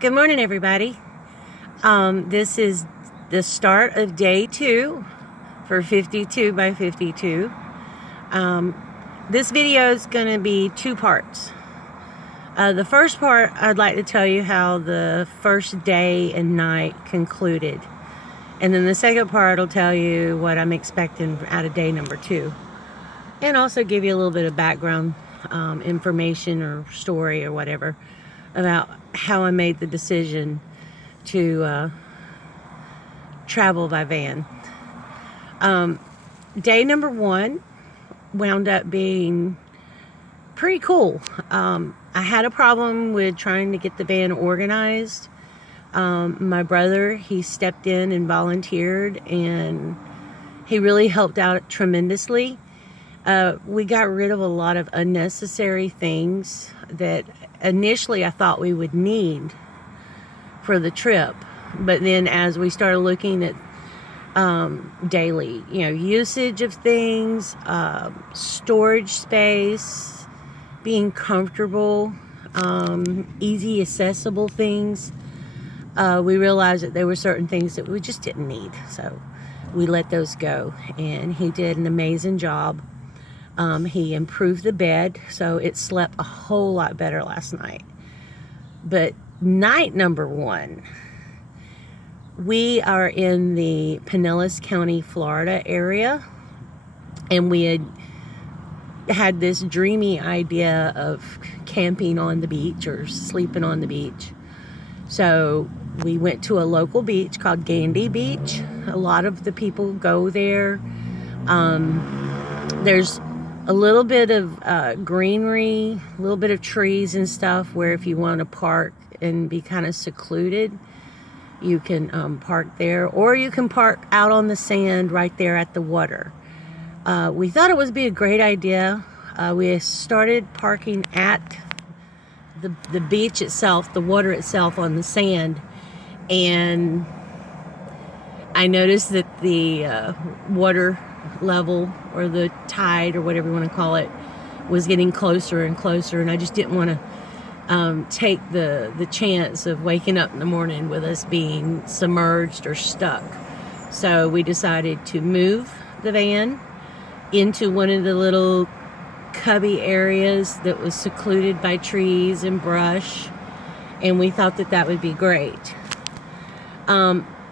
Good morning, everybody. This is the start of day 2 for 52 by 52. This video is going to be 2 parts. The first part, I'd like to tell you how the first day and night concluded. And then the second part will tell you what I'm expecting out of day number 2. And also give you a little bit of background information or story or whatever about how I made the decision to travel by van. Day number 1 wound up being pretty cool. I had a problem with trying to get the van organized. My brother, he stepped in and volunteered, and he really helped out tremendously. We got rid of a lot of unnecessary things that initially I thought we would need for the trip, but then as we started looking at daily, usage of things, storage space, being comfortable, easy accessible things, we realized that there were certain things that we just didn't need, so we let those go, and he did an amazing job. He improved the bed, so it slept a whole lot better last night. But night number 1, we are in the Pinellas County, Florida area, and we had this dreamy idea of camping on the beach or sleeping on the beach. So we went to a local beach called Gandy Beach. A lot of the people go there. There's a little bit of greenery, a little bit of trees and stuff where if you want to park and be kind of secluded, you can park there, or you can park out on the sand right there at the water. We thought it would be a great idea. We started parking at the beach itself, the water itself on the sand, and I noticed that the water level, or the tide, or whatever you want to call it, was getting closer and closer, and I just didn't want to take the chance of waking up in the morning with us being submerged or stuck. So we decided to move the van into one of the little cubby areas that was secluded by trees and brush, and we thought that would be great.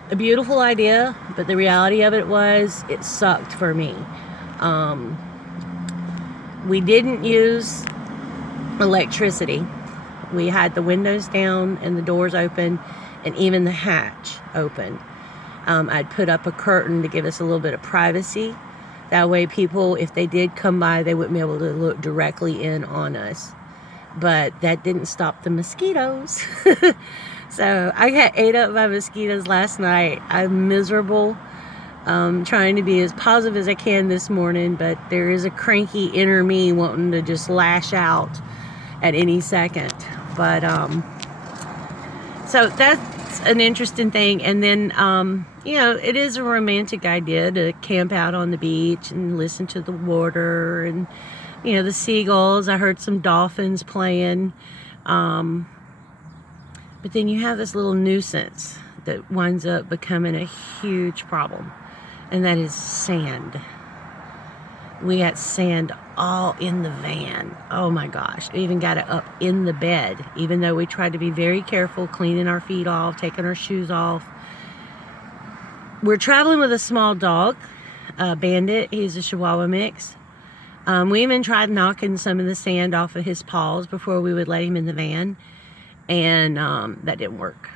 A beautiful idea, but the reality of it was it sucked for me. We didn't use electricity. We had the windows down and the doors open, and even the hatch open. I'd put up a curtain to give us a little bit of privacy. That way people, if they did come by, they wouldn't be able to look directly in on us. But that didn't stop the mosquitoes. So I got ate up by mosquitoes last night. I'm miserable. Trying to be as positive as I can this morning, but there is a cranky inner me wanting to just lash out at any second. But so that's an interesting thing. And then it is a romantic idea to camp out on the beach and listen to the water and the seagulls. I heard some dolphins playing. But then you have this little nuisance that winds up becoming a huge problem, and that is sand. We got sand all in the van. Oh my gosh. We even got it up in the bed, even though we tried to be very careful, cleaning our feet off, taking our shoes off. We're traveling with a small dog, Bandit. He's a Chihuahua mix. We even tried knocking some of the sand off of his paws before we would let him in the van, and that didn't work.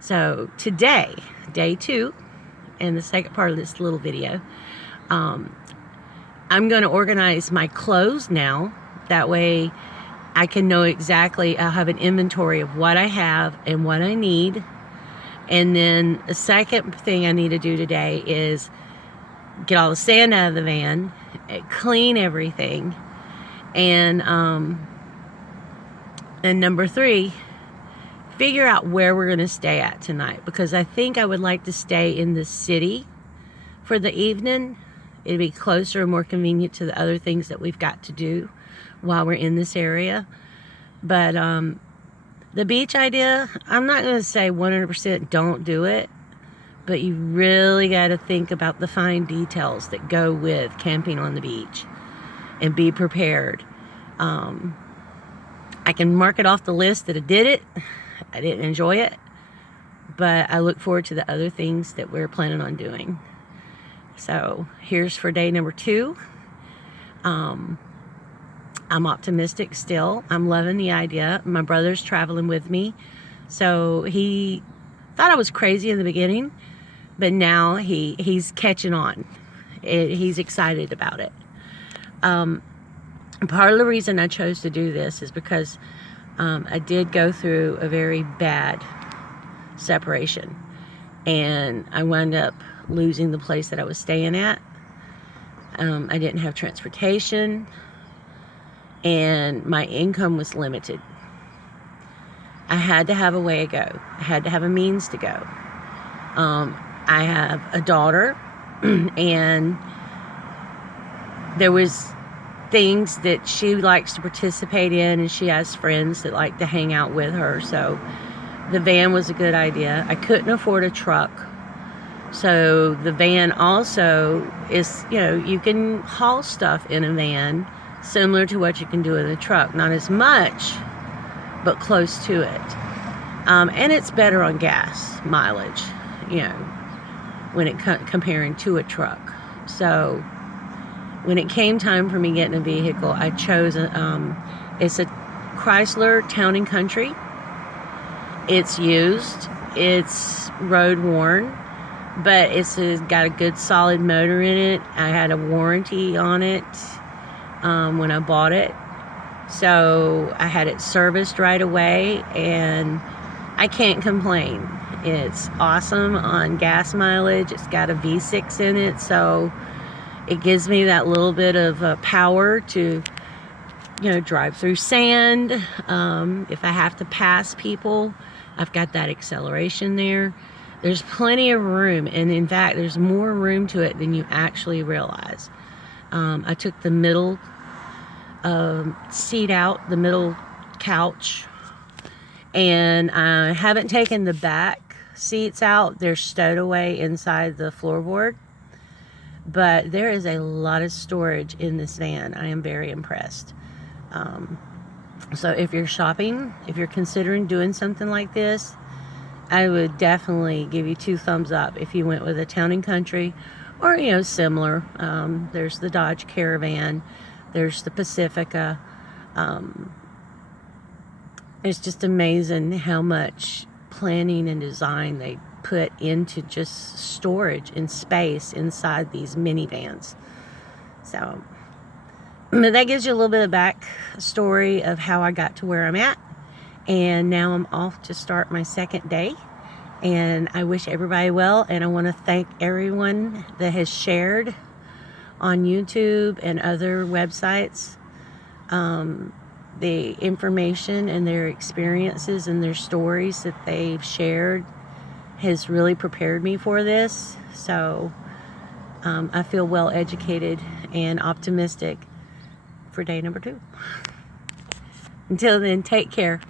So today, day 2, and the second part of this little video, I'm going to organize my clothes now. That way I can know exactly, I'll have an inventory of what I have and what I need. And then the second thing I need to do today is get all the sand out of the van, clean everything, and number 3, figure out where we're going to stay at tonight, because I think I would like to stay in the city for the evening. It'd be closer and more convenient to the other things that we've got to do while we're in this area. But The beach idea, I'm not going to say 100% don't do it, but you really got to think about the fine details that go with camping on the beach and be prepared. I can mark it off the list that I did it. I didn't enjoy it, but I look forward to the other things that we're planning on doing. So here's for day number 2. I'm optimistic still. I'm loving the idea. My brother's traveling with me, so he thought I was crazy in the beginning, but now he's catching on. He's excited about it. Part of the reason I chose to do this is because I did go through a very bad separation, and I wound up losing the place that I was staying at. I didn't have transportation, and my income was limited. I had to have a way to go. I had to have a means to go. I have a daughter, and there was things that she likes to participate in, and she has friends that like to hang out with her, so the van was a good idea. I couldn't afford a truck, so the van also is, you can haul stuff in a van similar to what you can do in a truck. Not as much, but close to it. And it's better on gas mileage, when it comparing to a truck. So when it came time for me getting a vehicle, I chose it's a Chrysler Town & Country. It's used, it's road worn, but it's got a good solid motor in it. I had a warranty on it when I bought it, so I had it serviced right away, and I can't complain. It's awesome on gas mileage. It's got a V6 in it, so it gives me that little bit of power to drive through sand. If I have to pass people, I've got that acceleration there. There's plenty of room, and in fact there's more room to it than you actually realize. I took the middle seat out, the middle couch, and I haven't taken the back seats out. They're stowed away inside the floorboard, but there is a lot of storage in this van. I am very impressed. So if you're shopping, if you're considering doing something like this, I would definitely give you 2 thumbs up if you went with a Town & Country or similar. There's the Dodge Caravan, there's the Pacifica. It's just amazing how much planning and design they put into just storage and space inside these minivans. So but that gives you a little bit of back story of how I got to where I'm at. And now I'm off to start my second day. And I wish everybody well. And I want to thank everyone that has shared on YouTube and other websites the information and their experiences and their stories that they've shared has really prepared me for this. So I feel well educated and optimistic for day number 2. Until then, take care.